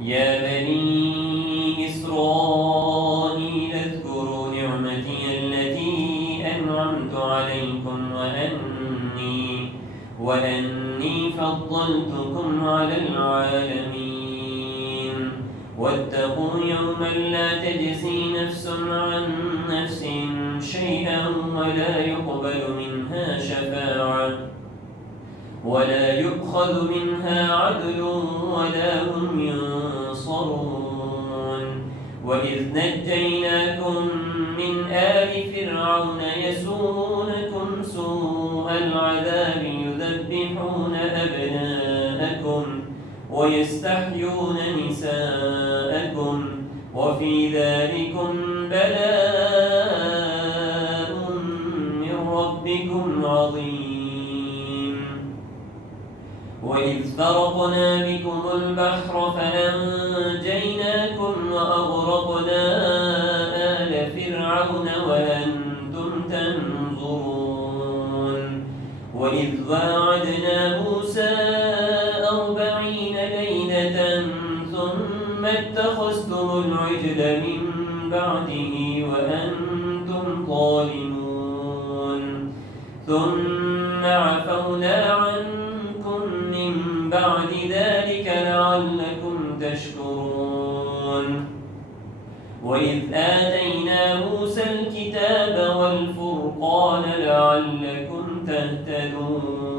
يا بني إسرائيل اذكروا نعمتي التي أنعمت عليكم وأني فضلتكم على العالمين. واتقوا يوما لا تجزي نفس عن نفس شيئا ولا يؤخذ منها عدل ولا هم ينصرون. وإذ نجيناكم من آل فرعون يسومونكم سوء العذاب يذبحون أبناءكم ويستحيون نساءكم وفي ذلكم بلاء من ربكم عظيم. وإذ فرقنا بكم البحر فأنجيناكم وأغرقنا آل فرعون وأنتم تنظرون. وإذ واعدنا موسى 40 ليلة ثم اتخذتم العجل من بعده وأنتم ظالمون. ثم عفونا عنكم من بعد ذلك لعلكم تشكرون. وإذ آتينا موسى الكتاب والفرقان لعلكم تهتدون.